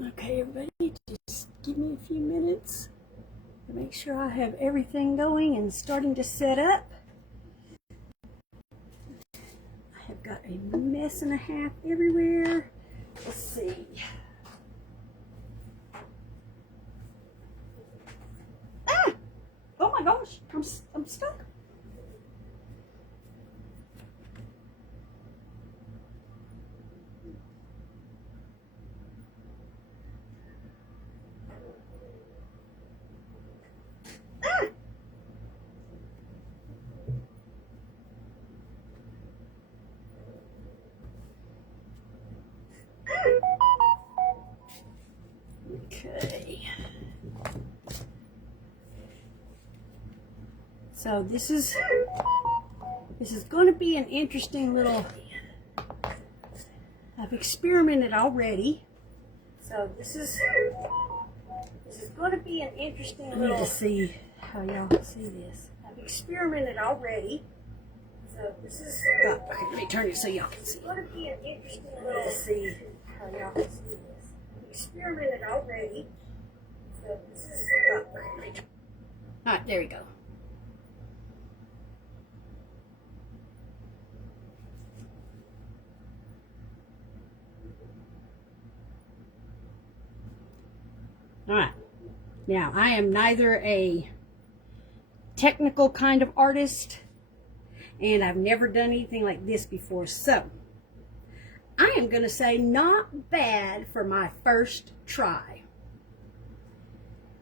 Okay, everybody, just give me a few minutes to make sure I have everything going and starting to set up. I have got a mess and a half everywhere. Let's see. Ah! Oh my gosh, I'm stuck. Ah! Okay. So this is going to be an interesting little. I've experimented already. So this is going to be an interesting little. I need to see how y'all see this. I've experimented already. So this is. Okay, let me turn it so y'all can see. It's going to be an interesting little. To see how y'all can see this. I've experimented already. So this is. Okay. All right, there we go. All right. Now, I am neither a technical kind of artist, and I've never done anything like this before. So, I am going to say not bad for my first try.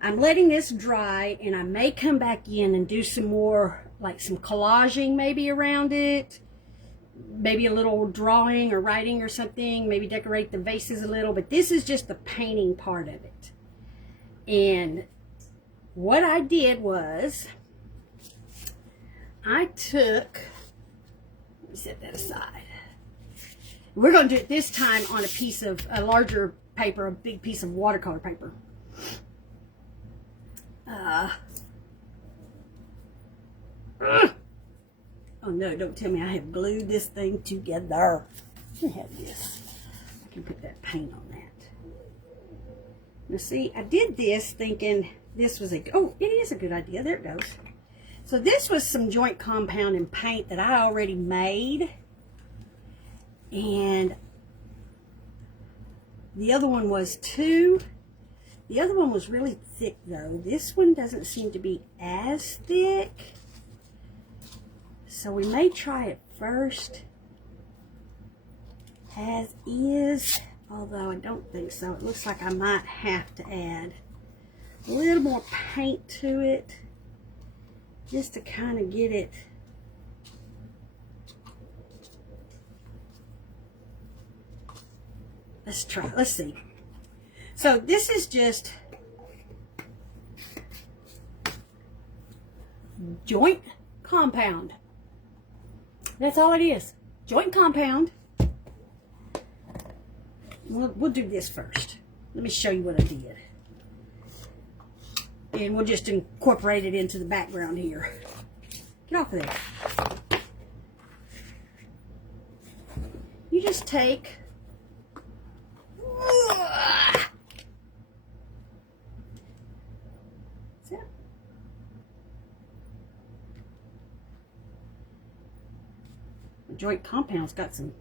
I'm letting this dry, and I may come back in and do some more, like some collaging maybe around it. Maybe a little drawing or writing or something. Maybe decorate the vases a little. But this is just the painting part of it. And what I did was, I took, let me set that aside. We're going to do it this time on a larger paper, a big piece of watercolor paper. Oh no, don't tell me I have glued this thing together. Let me have this. I can put that paint on that. Now see, I did this thinking this was it is a good idea. There it goes. So this was some joint compound and paint that I already made. And the other one was too. The other one was really thick though. This one doesn't seem to be as thick. So we may try it first as is. Although I don't think so. It looks like I might have to add a little more paint to it just to kind of get it. Let's try. Let's see. So this is just joint compound. That's all it is. Joint compound. We'll do this first. Let me show you what I did. And we'll just incorporate it into the background here. Get off of there. You just take the joint compound's got some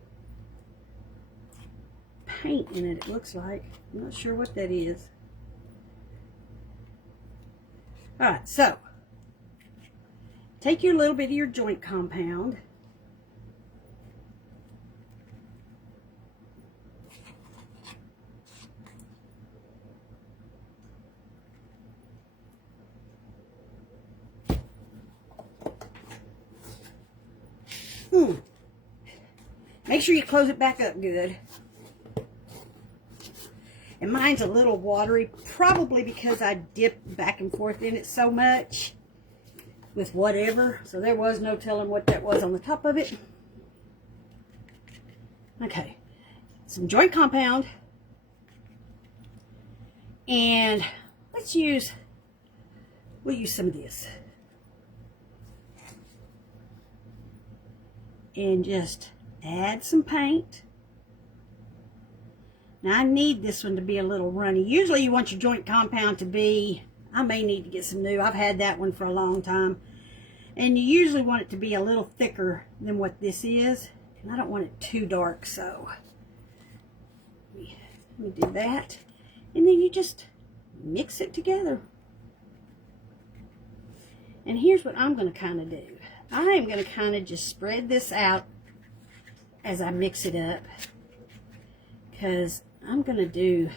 paint in it, it looks like. I'm not sure what that is. Alright, so take your little bit of your joint compound. Make sure you close it back up good. And mine's a little watery, probably because I dip back and forth in it so much with whatever. So there was no telling what that was on the top of it. Okay, some joint compound. And we'll use some of this. And just add some paint. Now I need this one to be a little runny. Usually you want your joint compound to be, I may need to get some new. I've had that one for a long time. And you usually want it to be a little thicker than what this is. And I don't want it too dark, so let me do that. And then you just mix it together. And here's what I'm going to kind of do. I am going to kind of just spread this out as I mix it up, because I'm going to do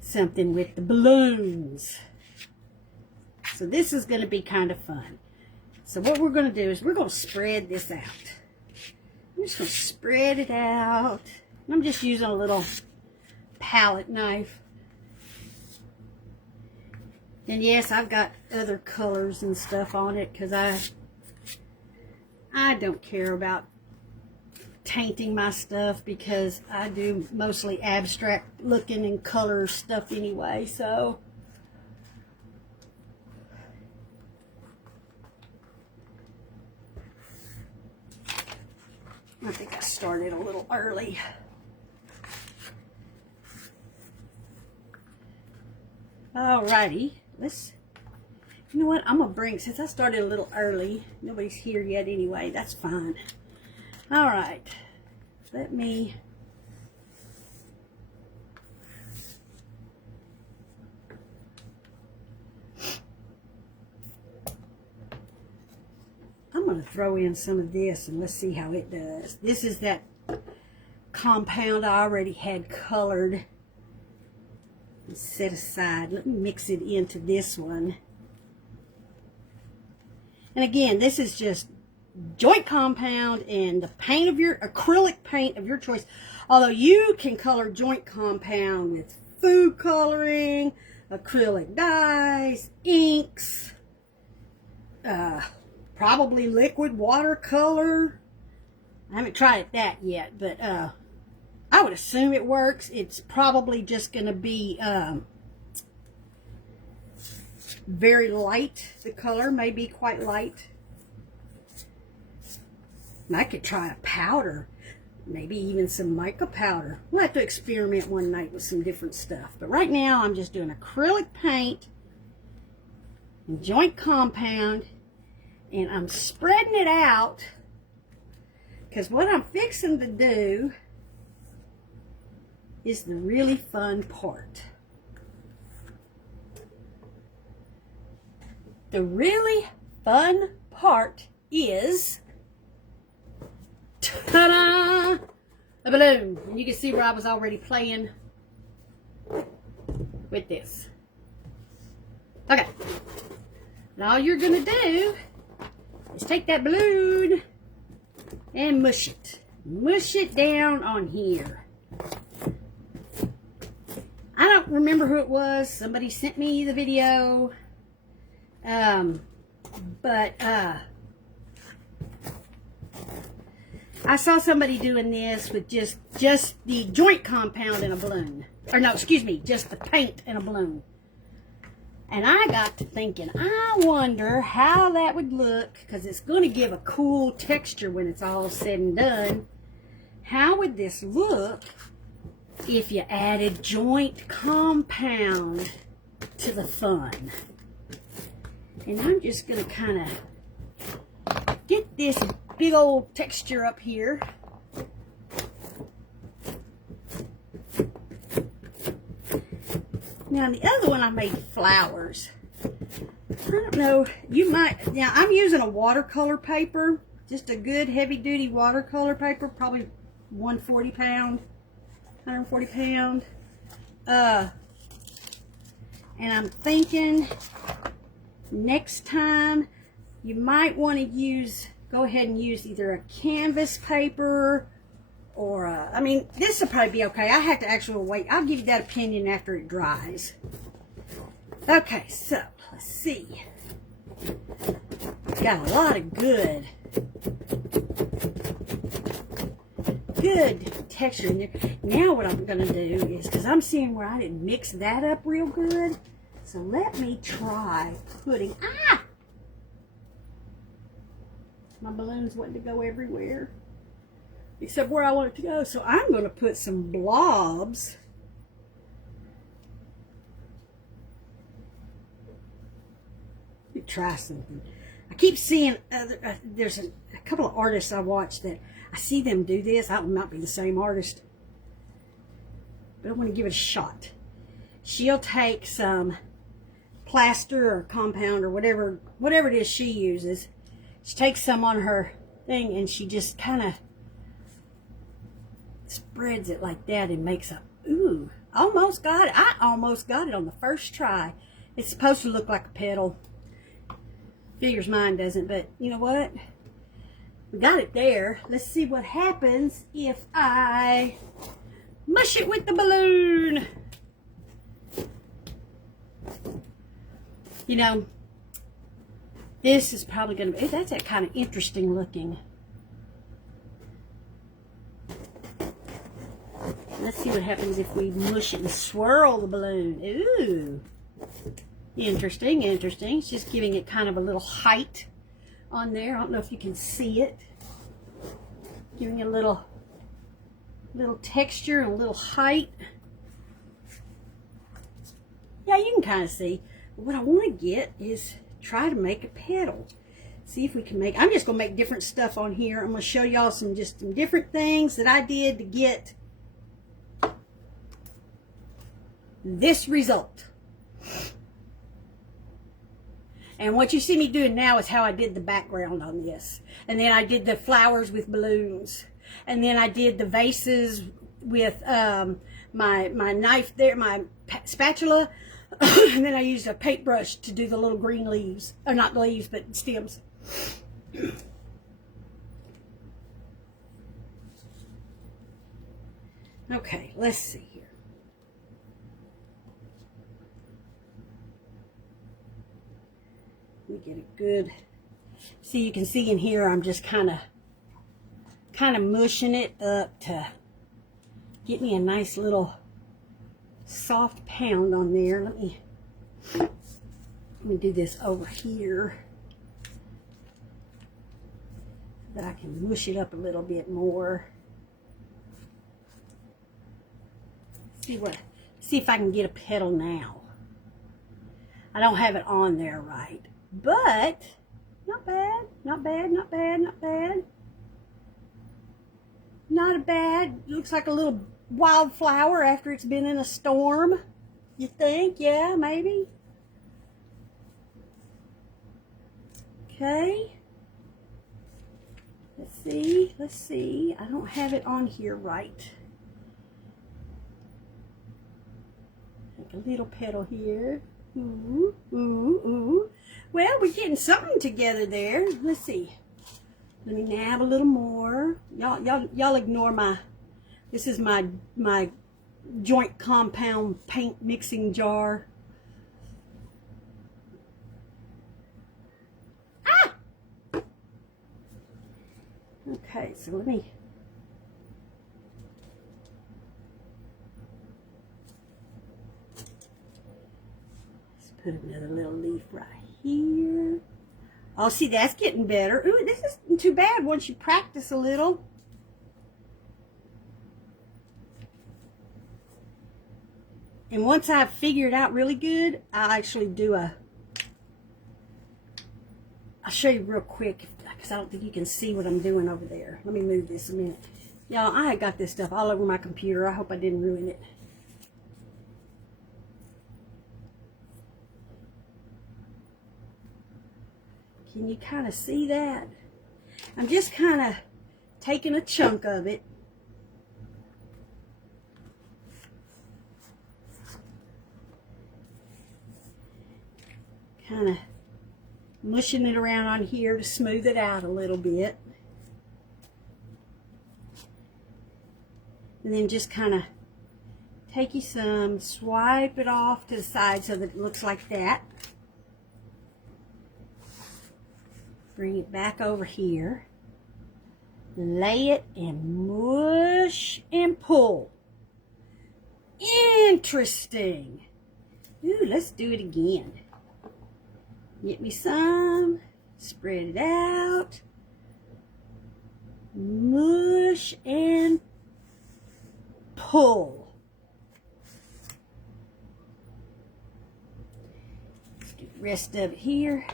something with the balloons. So this is going to be kind of fun. So what we're going to do is we're going to spread this out. I'm just going to spread it out. I'm just using a little palette knife. And yes, I've got other colors and stuff on it because I don't care about tainting my stuff, because I do mostly abstract looking and color stuff anyway. So I think I started a little early. Alrighty, you know what, I'm gonna bring, since I started a little early, nobody's here yet anyway, that's fine. Alright, let me, I'm gonna throw in some of this and let's see how it does. This is that compound I already had colored and set aside. Let me mix it into this one. And again, this is just joint compound and the paint of your acrylic paint of your choice. Although you can color joint compound with food coloring, acrylic dyes, inks, probably liquid watercolor. I haven't tried that yet, but I would assume it works. It's probably just going to be very light. The color may be quite light. And I could try a powder, maybe even some mica powder. We'll have to experiment one night with some different stuff. But right now I'm just doing acrylic paint and joint compound, and I'm spreading it out because what I'm fixing to do is the really fun part. The really fun part is, ta-da, a balloon. And you can see where I was already playing with this. Okay. And all you're going to do is take that balloon and mush it. Mush it down on here. I don't remember who it was. Somebody sent me the video. I saw somebody doing this with just the joint compound in a balloon. Or no, excuse me, just the paint in a balloon. And I got to thinking, I wonder how that would look, because it's going to give a cool texture when it's all said and done. How would this look if you added joint compound to the fun? And I'm just going to kind of get this big old texture up here. Now the other one I made flowers. I don't know, you might, now I'm using a watercolor paper, just a good heavy duty watercolor paper, probably 140 pound. And I'm thinking next time you might want to go ahead and use either a canvas paper or I mean, this will probably be okay. I have to actually wait. I'll give you that opinion after it dries. Okay, so let's see. It's got a lot of good texture in there. Now what I'm going to do is, because I'm seeing where I didn't mix that up real good, so let me try putting, My balloon's wanting to go everywhere except where I want it to go. So I'm going to put some blobs. Let me try something. I keep seeing there's a couple of artists I watch that I see them do this. I will not be the same artist, but I want to give it a shot. She'll take some plaster or compound or whatever it is she uses. She takes some on her thing and she just kind of spreads it like that and makes a, ooh, almost got it. I almost got it on the first try. It's supposed to look like a petal. Figures mine doesn't, but you know what? We got it there. Let's see what happens if I mush it with the balloon. You know, this is probably going to be, that's that kind of interesting looking. Let's see what happens if we mush it and swirl the balloon. Ooh. Interesting, interesting. It's just giving it kind of a little height on there. I don't know if you can see it. Giving it a little texture and a little height. Yeah, you can kind of see. But what I want to get is try to make a petal. See if we can make, I'm just going to make different stuff on here. I'm going to show y'all some different things that I did to get this result. And what you see me doing now is how I did the background on this. And then I did the flowers with balloons. And then I did the vases with my knife there, my spatula. And then I used a paintbrush to do the little green leaves. Or not leaves, but stems. Okay, let's see here. Let me get a good, see, you can see in here I'm just kind of mushing it up to get me a nice little soft pound on there. Let me do this over here so that I can mush it up a little bit more. See if I can get a petal now. I don't have it on there right. But, not bad, not bad, not bad, not bad. Not a bad, looks like a little wildflower after it's been in a storm. You think? Yeah, maybe. Okay. Let's see. I don't have it on here right. Take a little petal here. Ooh, ooh, ooh. Well, we're getting something together there. Let's see. Let me nab a little more. Y'all ignore my. This is my joint compound paint mixing jar. Ah! Okay, so let me. Let's put another little leaf right here. Oh, see, that's getting better. Ooh, this isn't too bad once you practice a little. And once I've figured it out really good, I'll actually do I'll show you real quick, because I don't think you can see what I'm doing over there. Let me move this a minute. Y'all, I got this stuff all over my computer. I hope I didn't ruin it. Can you kind of see that? I'm just kind of taking a chunk of it. Kind of mushing it around on here to smooth it out a little bit. And then just kind of take you some, swipe it off to the side so that it looks like that. Bring it back over here. Lay it and mush and pull. Interesting. Ooh, let's do it again. Get me some. Spread it out. mush and pull. Let's do the rest of it here.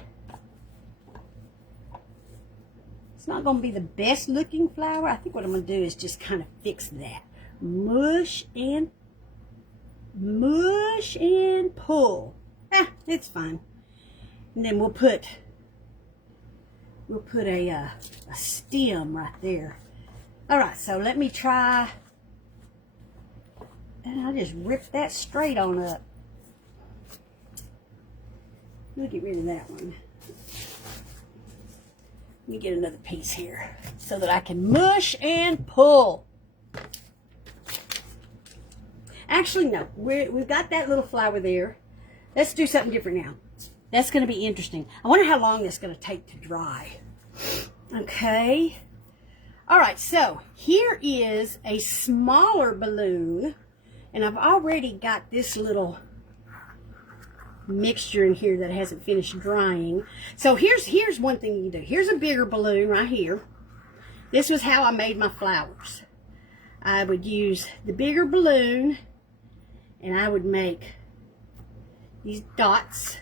It's not going to be the best looking flower. I think what I'm going to do is just kind of fix that. Mush and pull. It's fine. And then we'll put a stem right there. All right, so let me try. And I'll just rip that straight on up. We'll get rid of that one. Let me get another piece here so that I can mush and pull. Actually, no. We've got that little flower there. Let's do something different now. That's going to be interesting. I wonder how long it's going to take to dry. Okay. All right, so here is a smaller balloon. And I've already got this little mixture in here that hasn't finished drying. So here's one thing you can do. Here's a bigger balloon right here. This was how I made my flowers. I would use the bigger balloon and I would make these dots.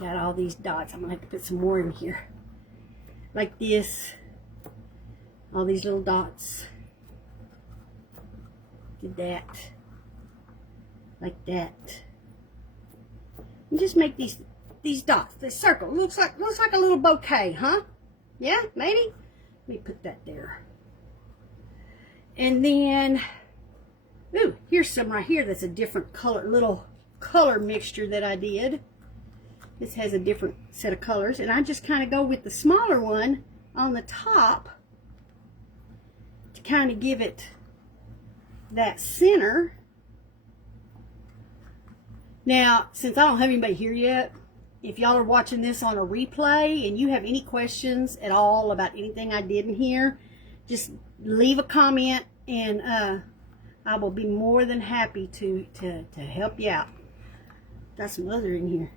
Got all these dots. I'm gonna have to put some more in here. Like this. All these little dots. Did that. Like that. And just make these dots, this circle. Looks like a little bouquet, huh? Yeah, maybe? Let me put that there. And then, ooh, here's some right here that's a different color, little color mixture that I did. This has a different set of colors. And I just kind of go with the smaller one on the top to kind of give it that center. Now, since I don't have anybody here yet, if y'all are watching this on a replay and you have any questions at all about anything I did in here, just leave a comment and I will be more than happy to help you out. Got some other in here.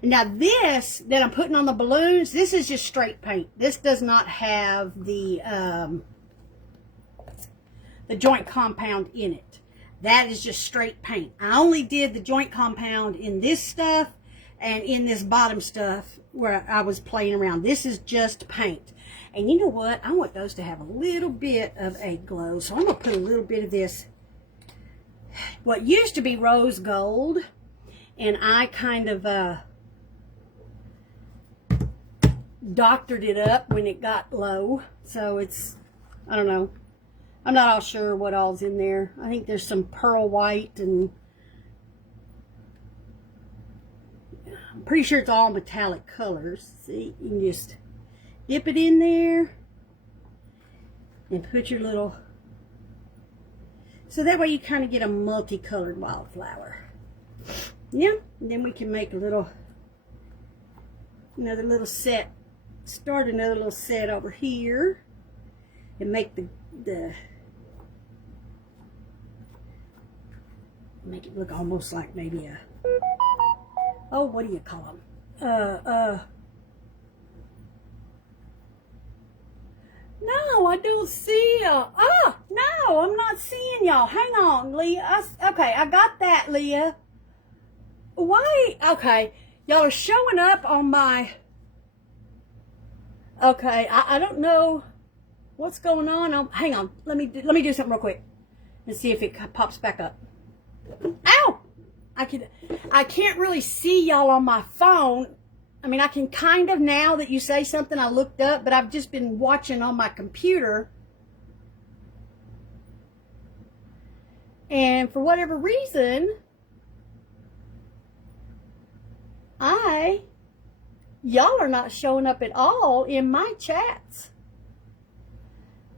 And now this that I'm putting on the balloons, this is just straight paint. This does not have the joint compound in it. That is just straight paint. I only did the joint compound in this stuff and in this bottom stuff where I was playing around. This is just paint. And you know what? I want those to have a little bit of a glow. So I'm going to put a little bit of this, what used to be rose gold. And I kind of doctored it up when it got low. So it's, I don't know. I'm not all sure what all's in there. I think there's some pearl white and I'm pretty sure it's all metallic colors. See, you can just dip it in there and put your little, so that way you kind of get a multicolored wildflower. Yeah, and then we can make a little, another little set, start another little set over here and make the make it look almost like maybe a, oh, what do you call them? No, I don't see no, I'm not seeing y'all. Hang on, Leah. Okay, I got that, Leah. Why? Okay, y'all are showing up on my, okay, I don't know what's going on. Hang on, let me do something real quick and see if it pops back up. Ow! I can't really see y'all on my phone. I mean, I can kind of now that you say something. I looked up, but I've just been watching on my computer. And for whatever reason, y'all are not showing up at all in my chats.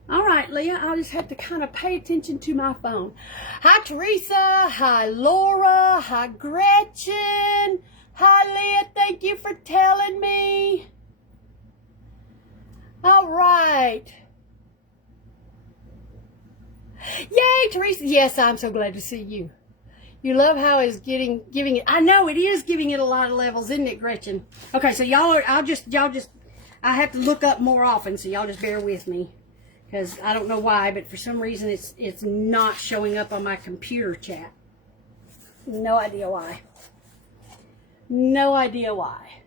All right, Leah, I'll just have to kind of pay attention to my phone. Hi, Teresa. Hi, Laura. Hi, Gretchen. Hi, Leah. Thank you for telling me. All right. Yay, Teresa. Yes, I'm so glad to see you. You love how it's giving it. I know it is giving it a lot of levels, isn't it, Gretchen? Okay, so y'all just I have to look up more often, so y'all just bear with me. Because I don't know why, but for some reason it's not showing up on my computer chat. No idea why. No idea why.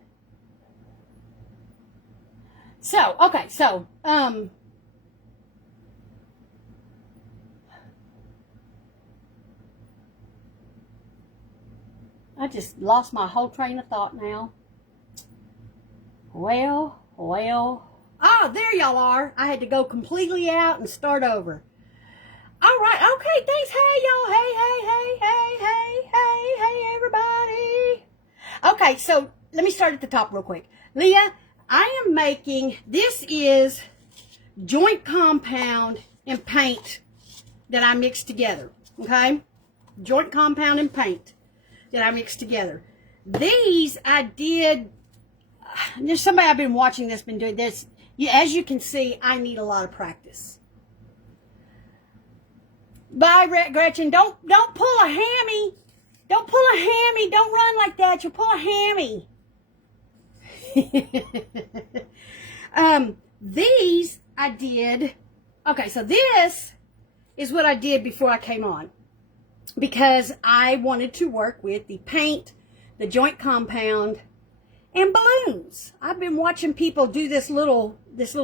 So, okay, so, I just lost my whole train of thought now. Well. Oh, there y'all are. I had to go completely out and start over. All right, okay, thanks. Hey, y'all. Hey, everybody. Okay, so let me start at the top real quick. Leah, I am making, this is joint compound and paint that I mixed together, okay? Joint compound and paint that I mixed together. These I did, there's somebody I've been watching that's been doing this. As you can see, I need a lot of practice. Bye, Gretchen. Don't pull a hammy. Don't pull a hammy. Don't run like that. You'll pull a hammy. These I did. Okay, so this is what I did before I came on, because I wanted to work with the paint, the joint compound, and balloons. I've been watching people do this little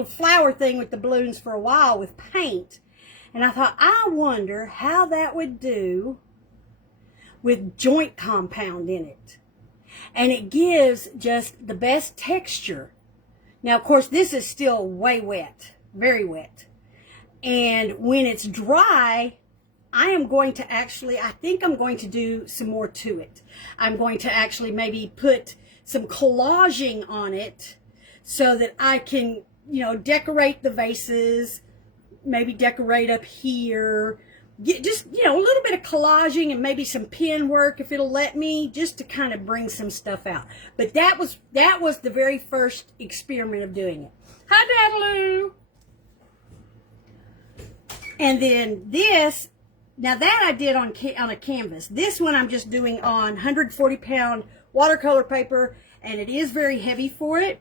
flower thing with the balloons for a while with paint. And I thought, I wonder how that would do with joint compound in it. And it gives just the best texture. Now, of course, this is still way wet, very wet. And when it's dry, I am going to actually, I think I'm going to do some more to it. I'm going to actually maybe put some collaging on it so that I can, decorate the vases, maybe decorate up here, just, a little bit of collaging and maybe some pen work if it'll let me, just to kind of bring some stuff out. But that was the very first experiment of doing it. Hi, Natalie. And then this, now that I did on a canvas. This one I'm just doing on 140-pound watercolor paper, and it is very heavy for it.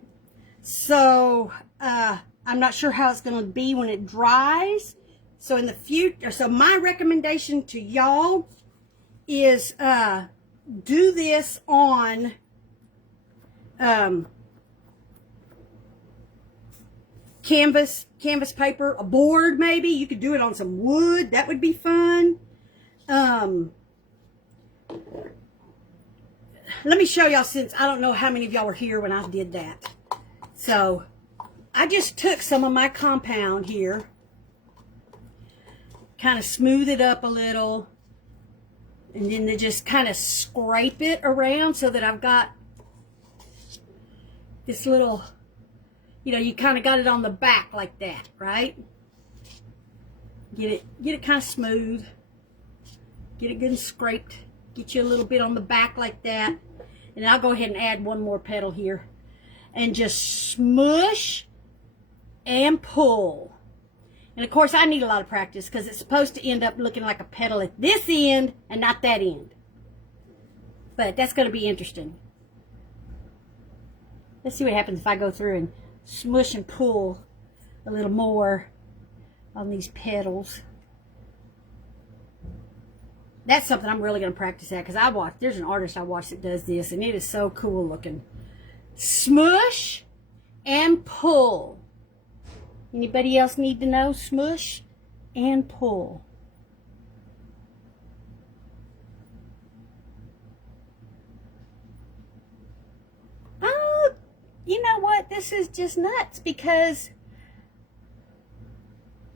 So I'm not sure how it's going to be when it dries. So in the future, so my recommendation to y'all is do this on canvas paper, a board maybe. You could do it on some wood. That would be fun. Let me show y'all, since I don't know how many of y'all were here when I did that. So I just took some of my compound here, kind of smooth it up a little, and then just kind of scrape it around so that I've got this little, you kind of got it on the back like that, right? Get it kind of smooth. Get it good and scraped. Get you a little bit on the back like that. And I'll go ahead and add one more petal here. And just smush and pull. And of course I need a lot of practice because it's supposed to end up looking like a petal at this end and not that end. But that's going to be interesting. Let's see what happens if I go through and smush and pull a little more on these petals. That's something I'm really going to practice at, because there's an artist I watch that does this, and it is so cool looking. Smush and pull. Anybody else need to know? Smush and pull. Oh, you know what? This is just nuts, because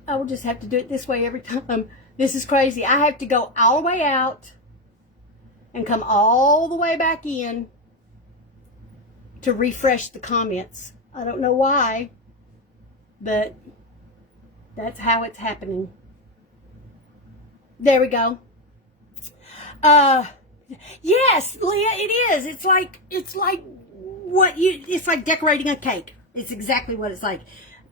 I will just have to do it this way every time. This is crazy. I have to go all the way out and come all the way back in to refresh the comments. I don't know why, but that's how it's happening. There we go. Yes, Leah, it is. It's like decorating a cake. It's exactly what it's like.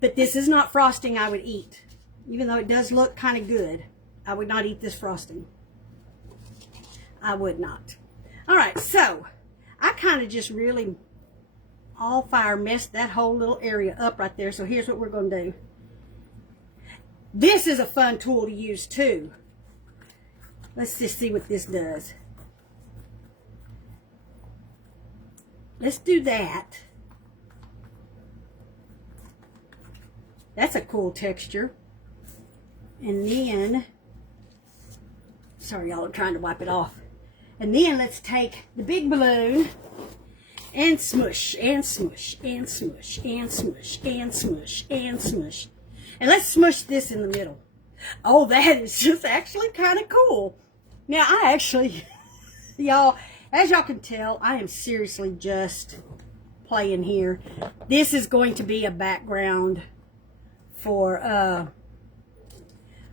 But this is not frosting I would eat. Even though it does look kind of good, I would not eat this frosting. I would not. All right, so I kind of just really all fire, messed that whole little area up right there. So here's what we're going to do. This is a fun tool to use too. Let's just see what this does. Let's do that. That's a cool texture. And then, sorry y'all, I'm trying to wipe it off. And then let's take the big balloon and smush, and smush, and smush, and smush, and smush, and smush. And let's smush this in the middle. Oh, that is just actually kind of cool. Now, I actually, y'all, as y'all can tell, I am seriously just playing here. This is going to be a background for, I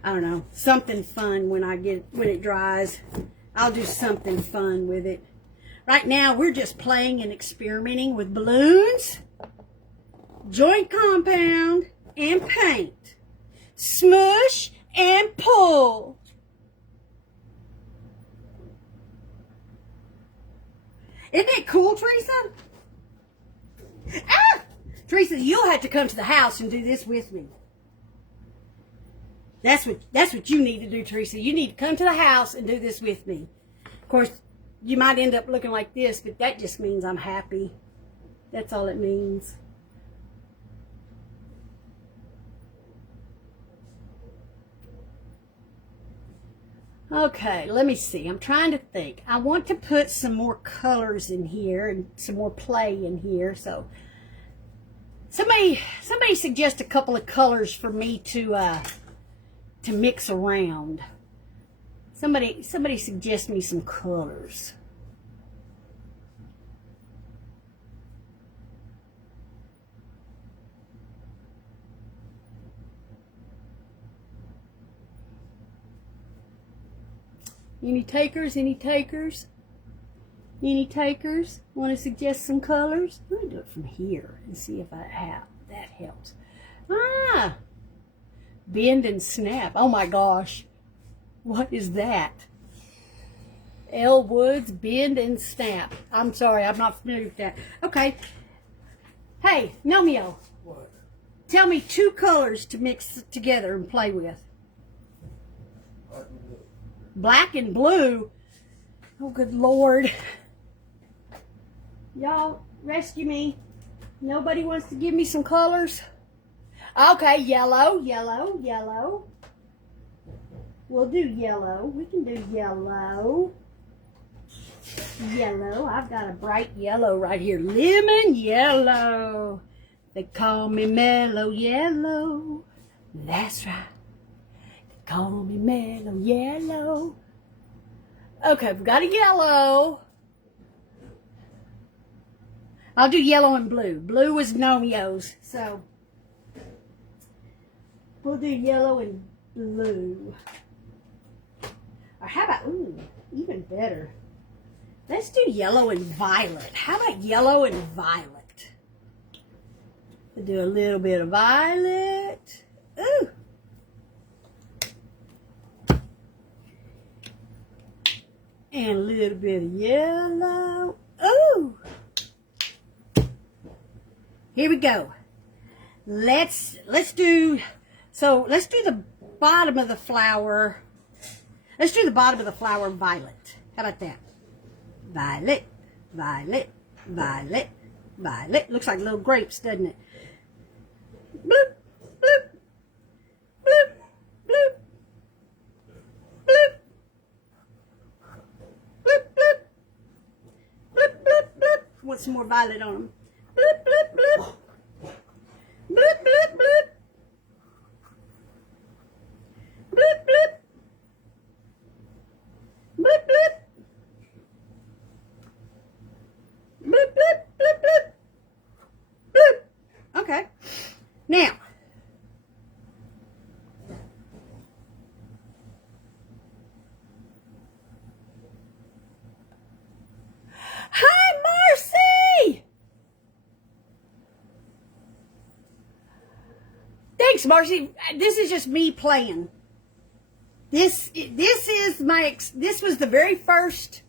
don't know, something fun when it dries. I'll do something fun with it. Right now, we're just playing and experimenting with balloons, joint compound, and paint. Smush and pull. Isn't that cool, Teresa? Ah! Teresa, you'll have to come to the house and do this with me. That's what you need to do, Teresa. You need to come to the house and do this with me. Of course, you might end up looking like this, but that just means I'm happy. That's all it means. Okay, let me see. I'm trying to think. I want to put some more colors in here and some more play in here. So somebody suggest a couple of colors for me to mix around. Somebody suggest me some colors. Any takers? Any takers? Any takers? Want to suggest some colors? Let me do it from here and see if that helps. Ah! Bend and snap. Oh my gosh. What is that? Elle Woods, bend and snap. I'm sorry, I'm not familiar with that. Okay. Hey, Nomeo. What? Tell me 2 colors to mix together and play with. Black and blue. Oh, good Lord. Y'all, rescue me. Nobody wants to give me some colors? Okay, yellow, yellow, yellow. We'll do yellow. We can do yellow. Yellow. I've got a bright yellow right here. Lemon yellow. They call me Mellow Yellow. That's right. Call me Mellow Yellow. Okay, we've got a yellow. I'll do yellow and blue. Blue is Nomeo's, so we'll do yellow and blue. Or how about, ooh, even better. Let's do yellow and violet. How about yellow and violet? We'll do a little bit of violet. Ooh. And a little bit of yellow. Ooh. Here we go. Let's do the bottom of the flower. Let's do the bottom of the flower violet. How about that? Violet, violet, violet, violet. Looks like little grapes, doesn't it? Bloop, bloop, bloop, bloop, bloop. Bloop, bloop. Bloop, bloop, bloop. Want some more violet on them. Bloop, bloop, bloop. Bloop, bloop, bloop. Bloop, bloop. Bloop, bloop. Bloop, bloop, bloop, bloop. Bloop. Okay. Now, hi, Marcy! Thanks, Marcy. This is just me playing. This was the very first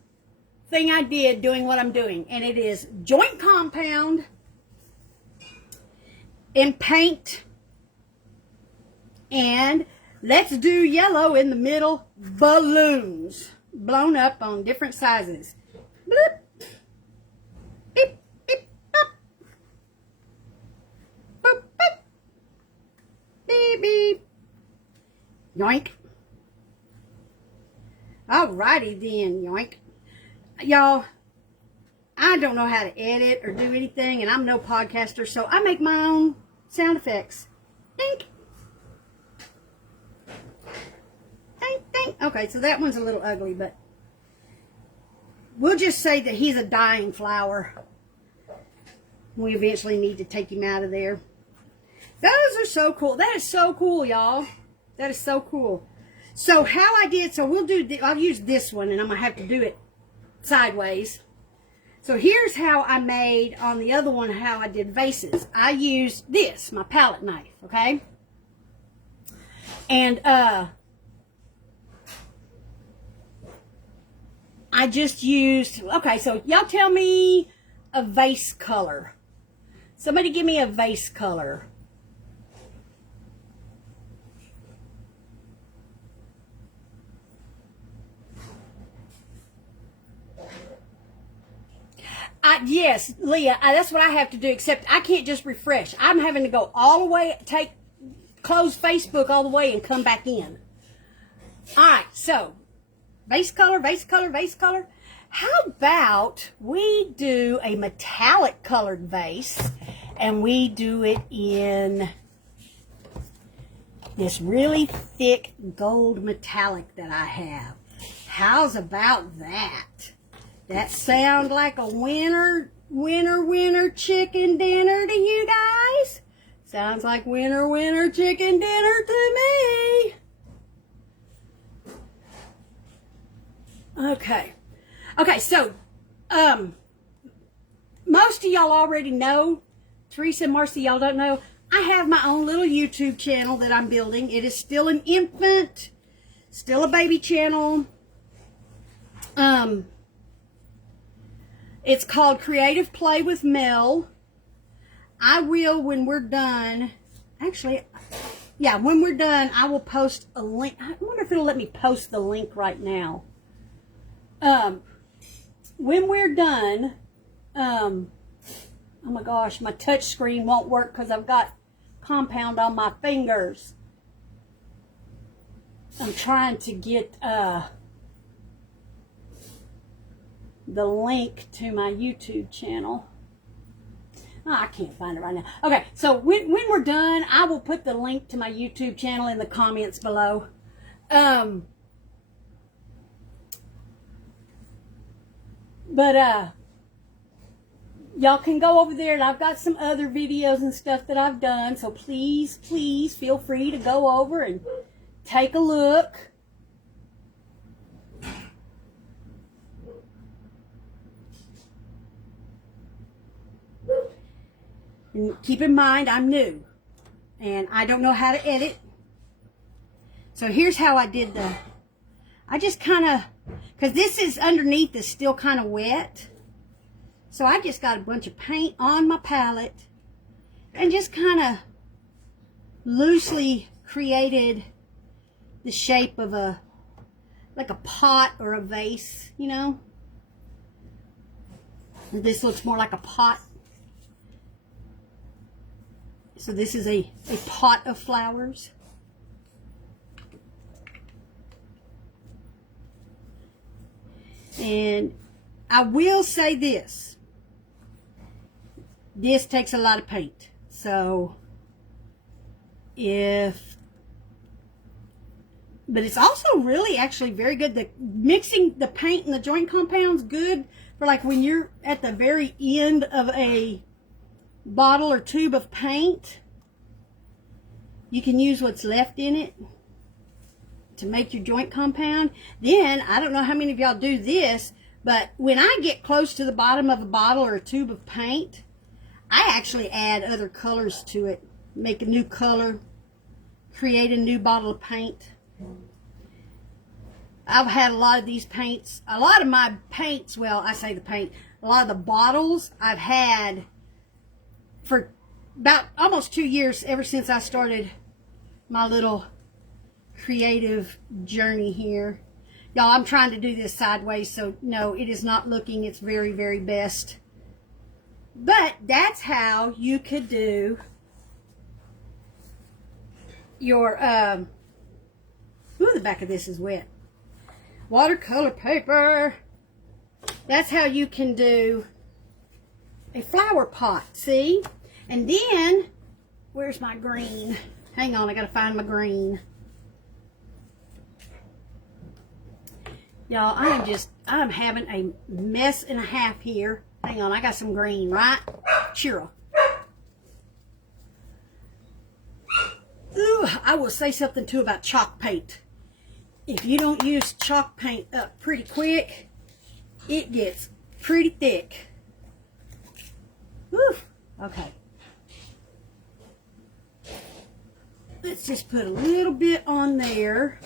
thing I did doing what I'm doing, and it is joint compound in paint. And let's do yellow in the middle. Balloons blown up on different sizes. Bloop. Beep, beep, bop. Boop, beep. Beep, beep. Yoink. Alrighty then, yoink. Y'all, I don't know how to edit or do anything, and I'm no podcaster, so I make my own sound effects. Dink. Dink, dink. Okay, so that one's a little ugly, but we'll just say that he's a dying flower. We eventually need to take him out of there. Those are so cool. That is so cool, y'all. That is so cool. So how I did, so we'll do, I'll use this one, and I'm going to have to do it sideways. So here's how I made on the other one, how I did vases. I used this, my palette knife, okay? And I just used, okay, so y'all tell me a vase color. Somebody give me a vase color. Yes, Leah, that's what I have to do, except I can't just refresh. I'm having to go all the way, close Facebook all the way and come back in. All right, so vase color, vase color, vase color. How about we do a metallic colored vase, and we do it in this really thick gold metallic that I have. How's about that? That sound like a winner chicken dinner to you guys? Sounds like winner chicken dinner to me. Okay. Okay, so, most of y'all already know, Teresa and Marcy, y'all don't know, I have my own little YouTube channel that I'm building. It is still an infant, still a baby channel. It's called Creative Play with Mel. I will, when we're done, actually, yeah, when we're done, I will post a link. I wonder if it'll let me post the link right now. When we're done, oh my gosh, my touch screen won't work because I've got compound on my fingers. I'm trying to get, the link to my YouTube channel. Oh, I can't find it right now. Okay, so when we're done, I will put the link to my YouTube channel in the comments below. But y'all can go over there, and I've got some other videos and stuff that I've done, so please feel free to go over and take a look. And keep in mind, I'm new, and I don't know how to edit. So here's how I did I just kind of, because this is underneath is still kind of wet. So I just got a bunch of paint on my palette and just kind of loosely created the shape of like a pot or a vase, you know. This looks more like a pot. So this is a pot of flowers. And I will say this. This takes a lot of paint. So but it's also really actually very good. Mixing the paint and the joint compound's good for like when you're at the very end of a bottle or tube of paint. You can use what's left in it to make your joint compound. Then, I don't know how many of y'all do this, but when I get close to the bottom of a bottle or a tube of paint, I actually add other colors to it. Make a new color, create a new bottle of paint. I've had a lot of these paints. A lot of my paints, well, I say the paint, a lot of the bottles I've had for about almost 2 years ever since I started my little creative journey here. Y'all, I'm trying to do this sideways, so no, it is not looking its very, very best. But that's how you could do your, ooh, the back of this is wet. Watercolor paper. That's how you can do a flower pot, see? And then, where's my green? Hang on, I gotta find my green. Y'all, I'm having a mess and a half here. Hang on, I got some green, right? Cheryl. Ooh, I will say something too about chalk paint. If you don't use chalk paint up pretty quick, it gets pretty thick. Whew. Okay. Let's just put a little bit on there.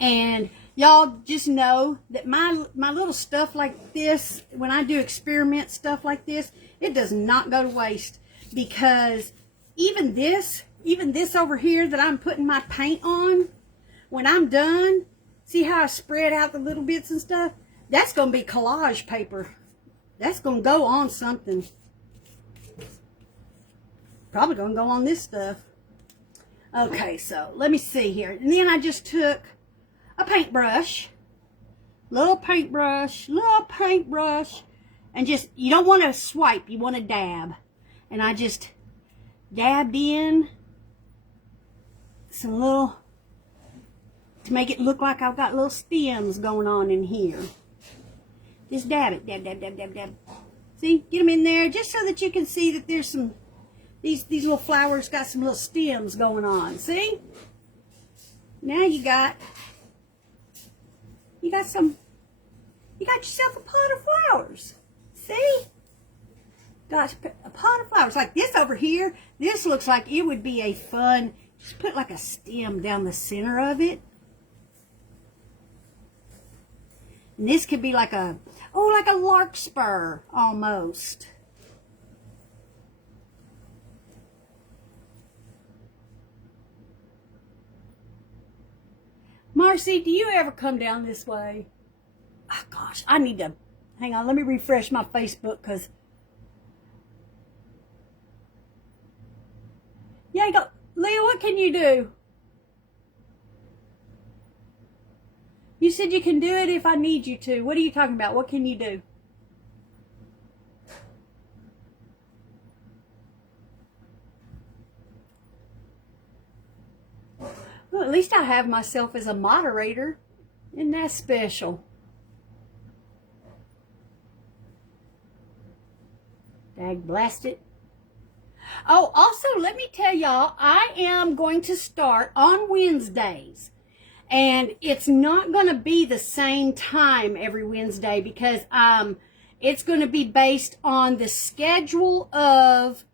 And y'all just know that my little stuff like this, when I do experiment stuff like this, it does not go to waste, because even this over here that I'm putting my paint on, when I'm done, see how I spread out the little bits and stuff? That's going to be collage paper. That's going to go on something. Probably going to go on this stuff. Okay, so let me see here. And then I just took a paintbrush, little paintbrush, and just, you don't want to swipe, you want to dab. And I just dabbed in some little, to make it look like I've got little stems going on in here. Just dab it, dab. See, get them in there just so that you can see that there's some, these little flowers got some little stems going on. See? Now you got yourself a pot of flowers. See? Got a pot of flowers. Like this over here, this looks like it would be a fun, just put like a stem down the center of it. And this could be like a, oh, like a larkspur almost. Marcy, do you ever come down this way? Oh, gosh, I need to, hang on, let me refresh my Facebook, because, yeah, you go, Leah, what can you do? You said you can do it if I need you to. What are you talking about? What can you do? Well, at least I have myself as a moderator. Isn't that special? Dag blast it. Oh, also, let me tell y'all, I am going to start on Wednesdays. And it's not going to be the same time every Wednesday, because it's going to be based on the schedule of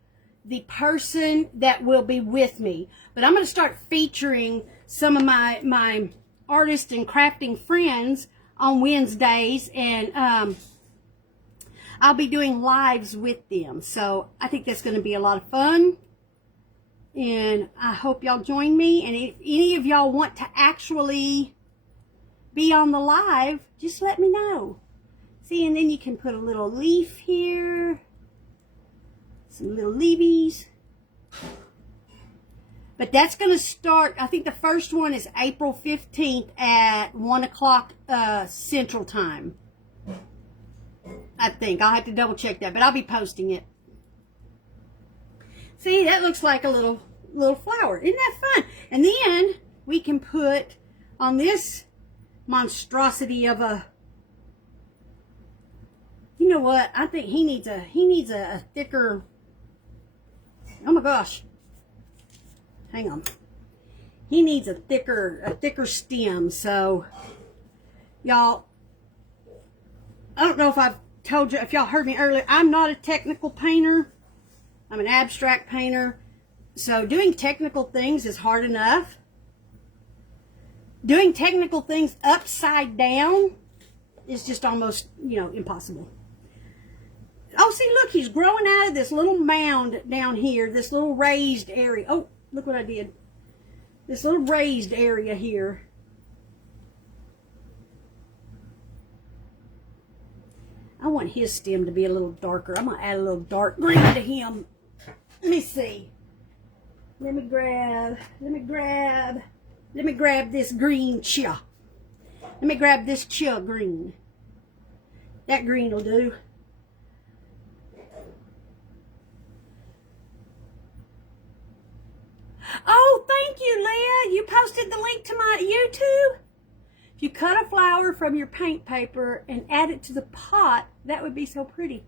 the person that will be with me. But I'm going to start featuring some of my artist and crafting friends on Wednesdays, and I'll be doing lives with them. So I think that's going to be a lot of fun, and I hope y'all join me. And if any of y'all want to actually be on the live, just let me know. See, and then you can put a little leaf here, some little leavies. But that's going to start, I think the first one is April 15th at 1 o'clock Central Time. I think. I'll have to double check that, but I'll be posting it. See, that looks like a little flower. Isn't that fun? And then we can put on this monstrosity of a, you know what? I think he needs a thicker, oh my gosh. Hang on. He needs a thicker stem. So, y'all, I don't know if I've told you, if y'all heard me earlier, I'm not a technical painter. I'm an abstract painter. So doing technical things is hard enough. doing technical things upside down is just almost, impossible. Oh, see, look, he's growing out of this little mound down here, this little raised area. Oh, look what I did. This little raised area here. I want his stem to be a little darker. I'm going to add a little dark green to him. Let me see. Let me grab this green chia. Let me grab this chia green. That green will do. Oh, thank you, Leah. You posted the link to my YouTube. If you cut a flower from your paint paper and add it to the pot, that would be so pretty.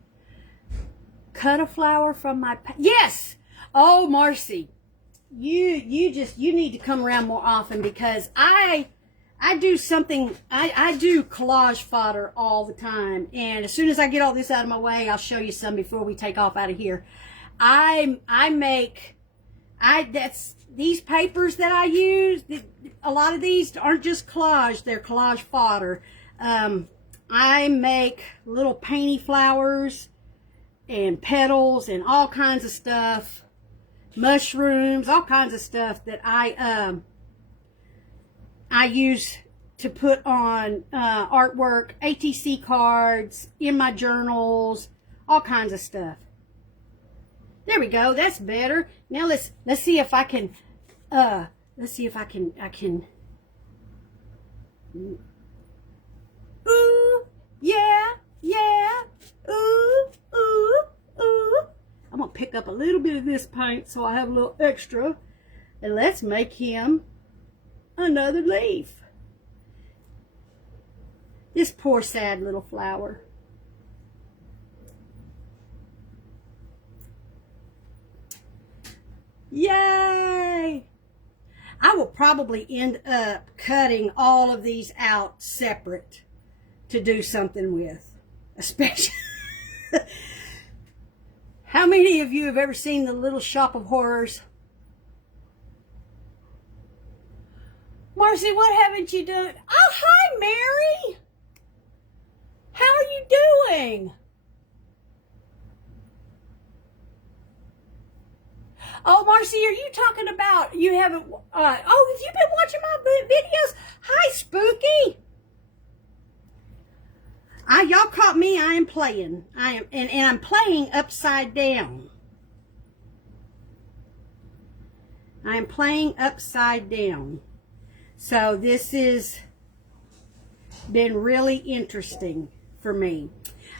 Cut a flower from my yes. Oh, Marcy, you need to come around more often, because I do something. I do collage fodder all the time, and as soon as I get all this out of my way, I'll show you some before we take off out of here. That's these papers that I use. A lot of these aren't just collage; they're collage fodder. I make little painty flowers and petals and all kinds of stuff, mushrooms, all kinds of stuff that I use to put on artwork, ATC cards, in my journals, all kinds of stuff. There we go. That's better. Now let's see if I can I can. Ooh, yeah, yeah. Ooh, ooh, ooh. I'm gonna pick up a little bit of this paint so I have a little extra, and let's make him another leaf. This poor sad little flower. Yay! I will probably end up cutting all of these out separate to do something with. Especially, how many of you have ever seen The Little Shop of Horrors? Marcy, what haven't you done? Oh, hi, Mary! How are you doing? Oh, Marcy, are you talking about you haven't, have you been watching my videos? Hi, Spooky. Y'all caught me. I am playing. And I'm playing upside down. I am playing upside down. So this has been really interesting for me.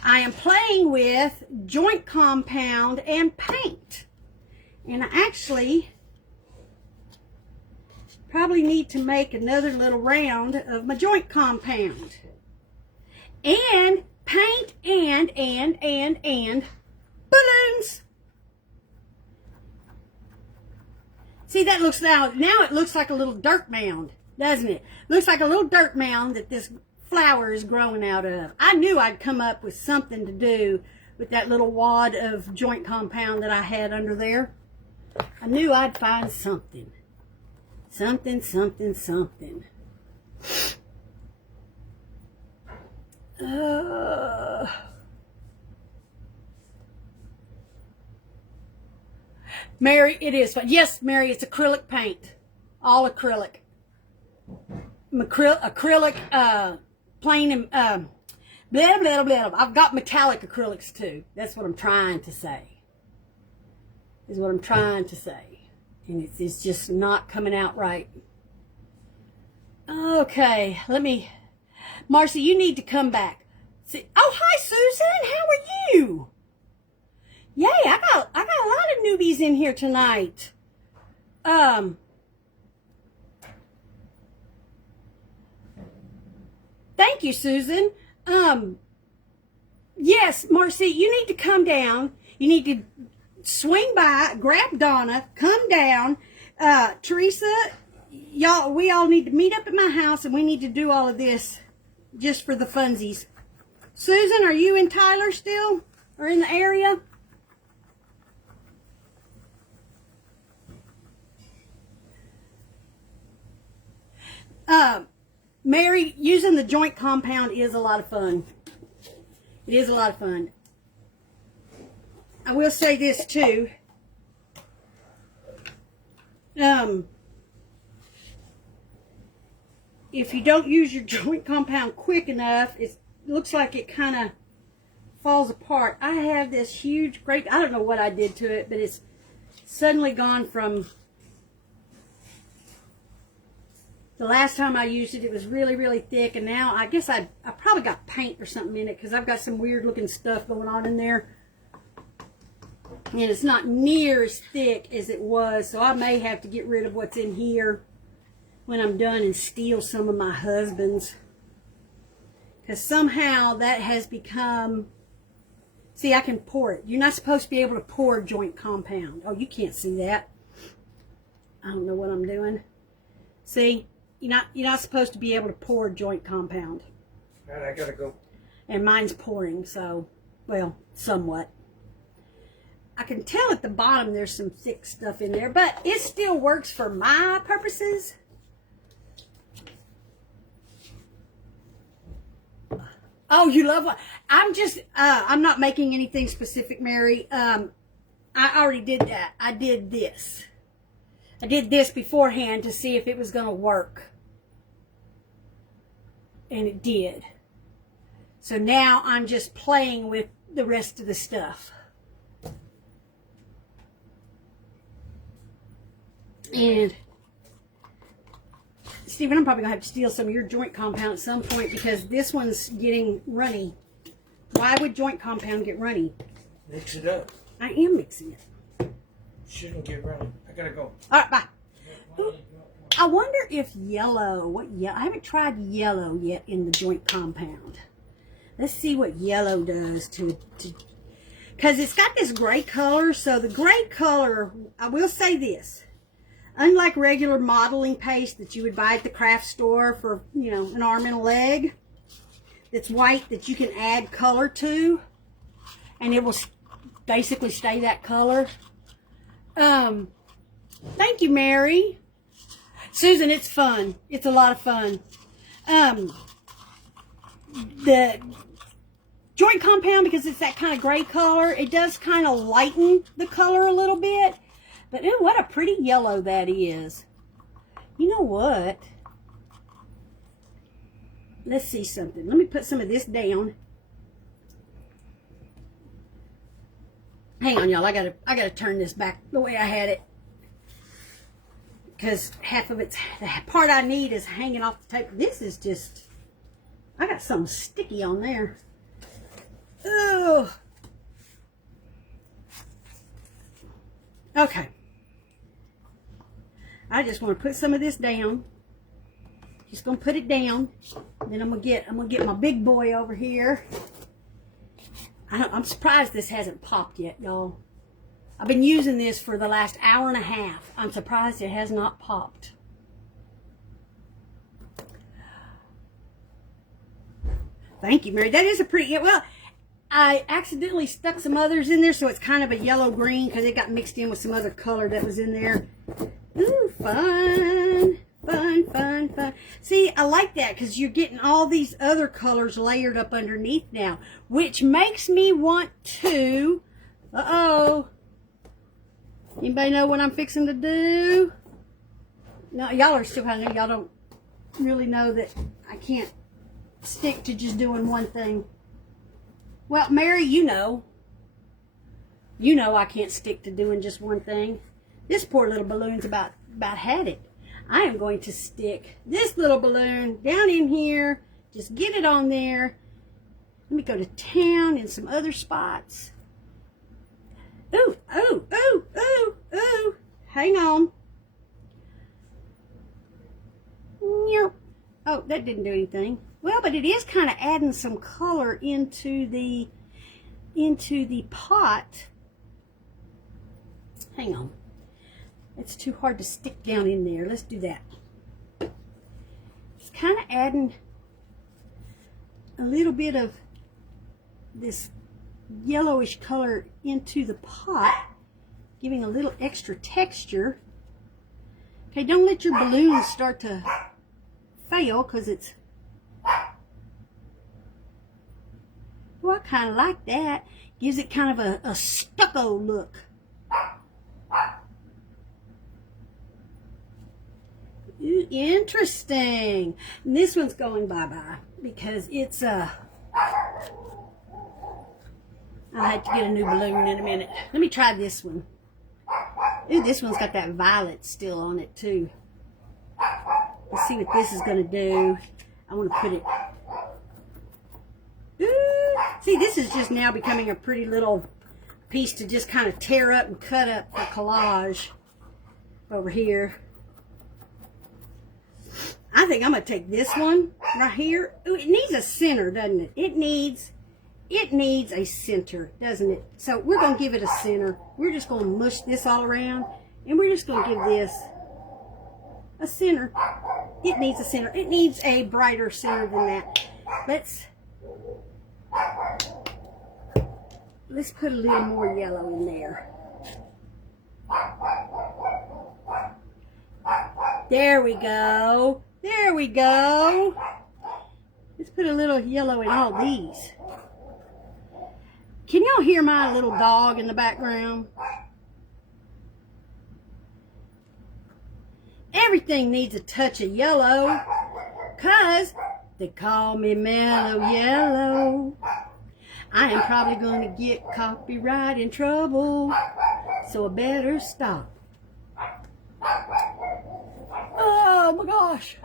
I am playing with joint compound and paint. And I actually probably need to make another little round of my joint compound. And paint and balloons. See, that looks now it looks like a little dirt mound, doesn't it? Looks like a little dirt mound that this flower is growing out of. I knew I'd come up with something to do with that little wad of joint compound that I had under there. I knew I'd find something. Something. Mary, it is fun. Yes, Mary, it's acrylic paint. All acrylic. Acrylic, plain and, blah, blah, blah. I've got metallic acrylics too. That's what I'm trying to say. Is what I'm trying to say. And it's just not coming out right. Okay, Marcy, you need to come back. See, oh, hi, Susan. How are you? Yay, I got a lot of newbies in here tonight. Thank you, Susan. Yes, Marcy, you need to come down. You need to swing by, grab Donna, come down. Teresa, we all need to meet up at my house, and we need to do all of this just for the funsies. Susan, are you in Tyler still? Or in the area? Mary, using the joint compound is a lot of fun. It is a lot of fun. I will say this too. If you don't use your joint compound quick enough, it looks like it kind of falls apart. I have this huge, great, I don't know what I did to it, but it's suddenly gone from the last time I used it, it was really, really thick, and now I guess I probably got paint or something in it because I've got some weird looking stuff going on in there. And it's not near as thick as it was, so I may have to get rid of what's in here when I'm done and steal some of my husband's. Because somehow that has become... See, I can pour it. You're not supposed to be able to pour joint compound. Oh, you can't see that. I don't know what I'm doing. See, you're not supposed to be able to pour joint compound. All right, I gotta go. And mine's pouring, so, well, somewhat. I can tell at the bottom there's some thick stuff in there, but it still works for my purposes. Oh, you love what? I'm not making anything specific, Mary. I already did that. I did this. I did this beforehand to see if it was going to work. And it did. So now I'm just playing with the rest of the stuff. And Stephen, I'm probably going to have to steal some of your joint compound at some point because this one's getting runny. Why would joint compound get runny? Mix it up. I am mixing it. Shouldn't get running. I gotta go. All right, bye. Ooh, I wonder if yellow, I haven't tried yellow yet in the joint compound. Let's see what yellow does to because it's got this gray color. So the gray color, I will say this. Unlike regular modeling paste that you would buy at the craft store for, you know, an arm and a leg, that's white that you can add color to, and it will basically stay that color. Thank you, Mary. Susan, it's fun. It's a lot of fun. The joint compound, because it's that kind of gray color, it does kind of lighten the color a little bit. But ooh, what a pretty yellow that is. You know what? Let's see something. Let me put some of this down. Hang on, y'all. I gotta turn this back the way I had it. Because half of it's, the part I need is hanging off the tape. This is just, I got something sticky on there. Ugh. Okay. I just want to put some of this down. Just gonna put it down. Then I'm gonna get my big boy over here. I'm surprised this hasn't popped yet, y'all. I've been using this for the last hour and a half. I'm surprised it has not popped. Thank you, Mary. That is a pretty, well, I accidentally stuck some others in there, so it's kind of a yellow-green because it got mixed in with some other color that was in there. Ooh, fun, fun, fun, fun. See, I like that because you're getting all these other colors layered up underneath now, which makes me want to, anybody know what I'm fixing to do? No, y'all are still hungry. Y'all don't really know that I can't stick to just doing one thing. Well, Mary, you know I can't stick to doing just one thing. This poor little balloon's about had it. I am going to stick this little balloon down in here. Just get it on there. Let me go to town in some other spots. Ooh, ooh, ooh, ooh, ooh. Hang on. Oh, that didn't do anything. Well, but it is kind of adding some color into the pot. Hang on. It's too hard to stick down in there. Let's do that. It's kind of adding a little bit of this yellowish color into the pot, giving a little extra texture. Okay, don't let your balloons start to fail because it's... Well, I kind of like that. Gives it kind of a stucco look. Ooh, interesting. And this one's going bye-bye because it's I'll have to get a new balloon in a minute. Let me try this one. Ooh, this one's got that violet still on it too. Let's see what this is going to do. I want to put it... Ooh, see, this is just now becoming a pretty little piece to just kind of tear up and cut up for collage over here. I think I'm going to take this one right here. Ooh, it needs a center, doesn't it? It needs a center, doesn't it? So we're going to give it a center. We're just going to mush this all around, and we're just going to give this a center. It needs a center. It needs a brighter center than that. Let's put a little more yellow in there. There we go. There we go. Let's put a little yellow in all these. Can y'all hear my little dog in the background? Everything needs a touch of yellow, 'cause they call me Mellow Yellow. I am probably going to get copyright in trouble, so I better stop. Oh my gosh.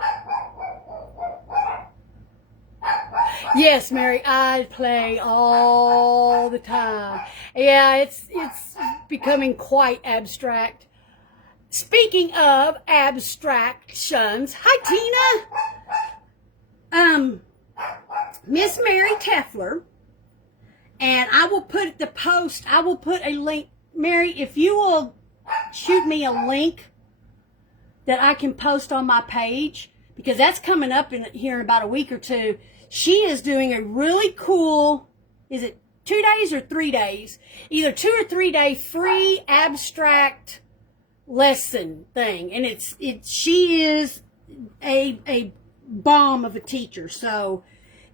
Yes, Mary, I play all the time. Yeah, it's becoming quite abstract. Speaking of abstractions, hi Tina. Miss Mary Tefler, and I will put the post, I will put a link. Mary, if you will shoot me a link that I can post on my page, because that's coming up here in about a week or two. She is doing a really cool, is it 2 days or 3 days? Either 2 or 3 day free abstract lesson thing. And she is a bomb of a teacher. So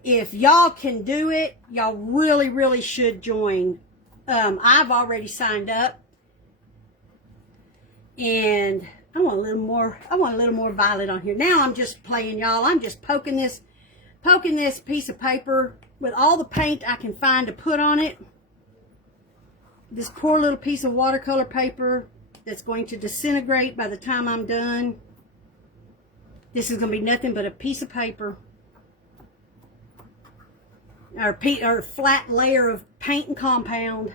if y'all can do it, y'all really, really should join. I've already signed up, and I want a little more violet on here. Now I'm just playing, y'all. I'm just poking this piece of paper with all the paint I can find to put on it. This poor little piece of watercolor paper that's going to disintegrate by the time I'm done. This is going to be nothing but a piece of paper, or a flat layer of paint and compound.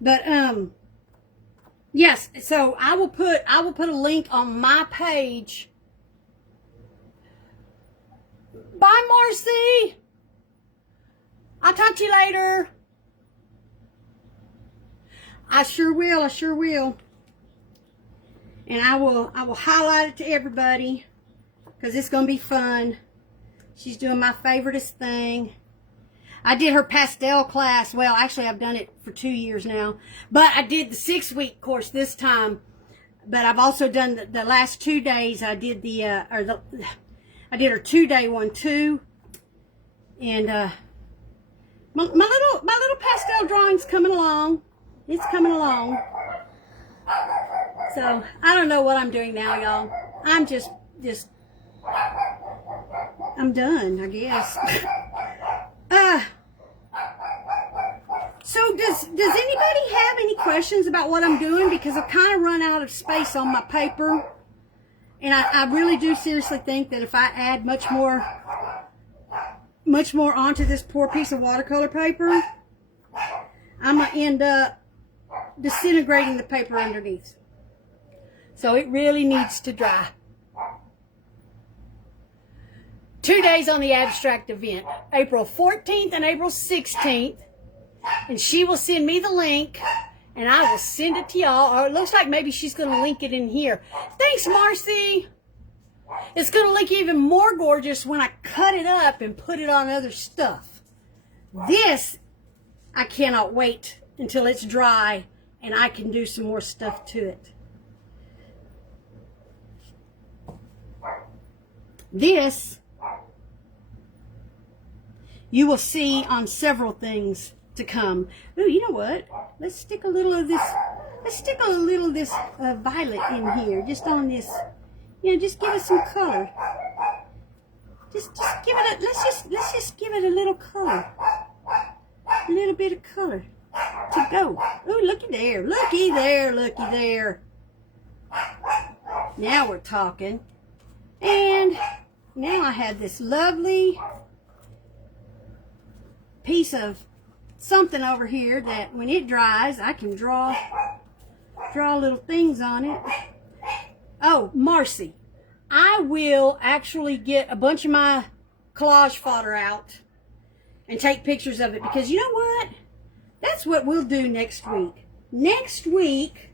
But yes, so I will put a link on my page. Bye, Marcy. I'll talk to you later. I sure will. And I will highlight it to everybody, because it's going to be fun. She's doing my favoriteest thing. I did her pastel class. Well, actually, I've done it for 2 years now. But I did the 6-week course this time. But I've also done the last 2 days. I did I did her 2-day one too. And my little pastel drawing's coming along. It's coming along. So I don't know what I'm doing now, y'all. I'm just I'm done, I guess. So does anybody have any questions about what I'm doing? Because I've kind of run out of space on my paper. And I really do seriously think that if I add much more onto this poor piece of watercolor paper, I'm going to end up disintegrating the paper underneath. So it really needs to dry. 2 days on the abstract event, April 14th and April 16th. And she will send me the link, and I will send it to y'all. Or it looks like maybe she's going to link it in here. Thanks, Marcy. It's going to look even more gorgeous when I cut it up and put it on other stuff. This, I cannot wait until it's dry and I can do some more stuff to it. This you will see on several things to come. Ooh, you know what? Let's stick a little of this. Let's stick a little of this violet in here, just on this. You know, just give it some color. Just give it a. Let's just give it a little color. A little bit of color to go. Ooh, looky there, looky there, looky there. Now we're talking. And now I have this lovely piece of something over here that when it dries, I can draw little things on it. Oh, Marcy, I will actually get a bunch of my collage fodder out and take pictures of it, because you know what? That's what we'll do next week. Next week,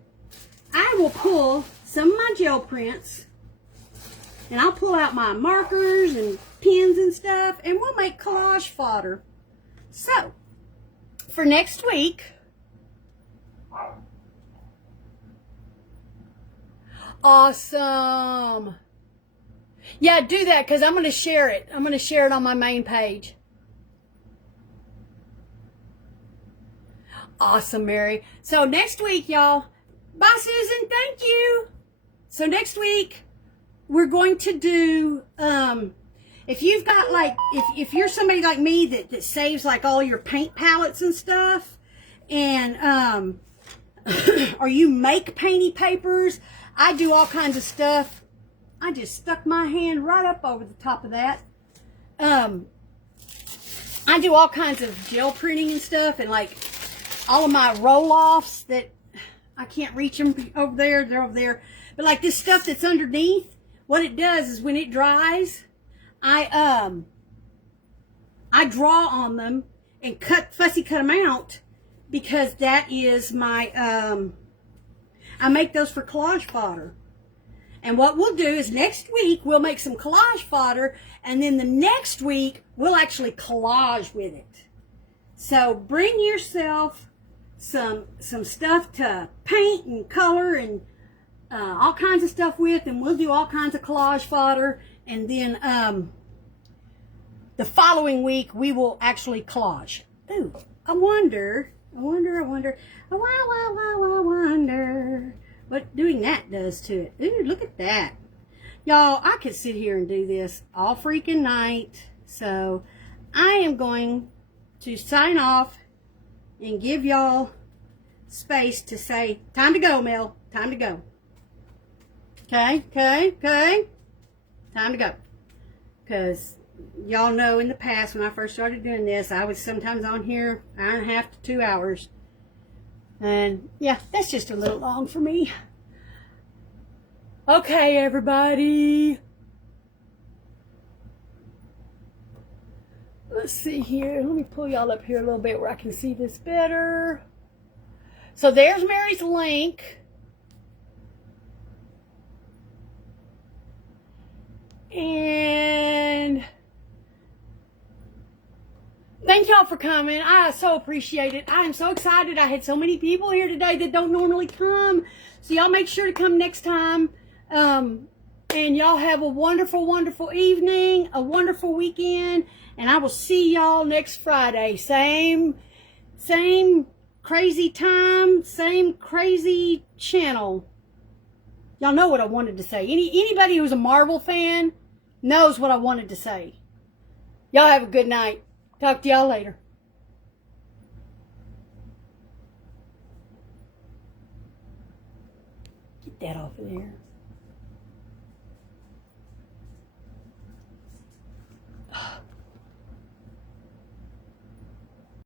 I will pull some of my gel prints, and I'll pull out my markers and pens and stuff, and we'll make collage fodder. So, for next week, awesome. Yeah, do that, because I'm going to share it. I'm going to share it on my main page. Awesome, Mary. So next week, y'all. Bye, Susan. Thank you. So next week, we're going to do, if you've got like, if you're somebody like me that saves like all your paint palettes and stuff, and, or you make painty papers, I do all kinds of stuff. I just stuck my hand right up over the top of that. I do all kinds of gel printing and stuff, and like all of my roll-offs that I can't reach them over there, they're over there. But like this stuff that's underneath, what it does is when it dries, I draw on them and fussy cut them out, because that is my, I make those for collage fodder. And what we'll do is next week we'll make some collage fodder, and then the next week we'll actually collage with it. So bring yourself some stuff to paint and color and all kinds of stuff with, and we'll do all kinds of collage fodder. And then the following week we will actually collage. Ooh, I wonder what doing that does to it. Ooh, look at that. Y'all, I could sit here and do this all freaking night. So I am going to sign off and give y'all space to say, time to go, Mel. Time to go. Okay. Time to go. Because y'all know in the past when I first started doing this, I was sometimes on here 1.5 to 2 hours. And yeah, that's just a little long for me. Okay, everybody. Let's see here. Let me pull y'all up here a little bit where I can see this better. So there's Mary's link. And thank y'all for coming. I so appreciate it. I am so excited. I had so many people here today that don't normally come. So y'all make sure to come next time. And y'all have a wonderful, wonderful evening, a wonderful weekend. And I will see y'all next Friday. Same crazy time, same crazy channel. Y'all know what I wanted to say. Anybody who's a Marvel fan knows what I wanted to say. Y'all have a good night. Talk to y'all later. Get that off of there.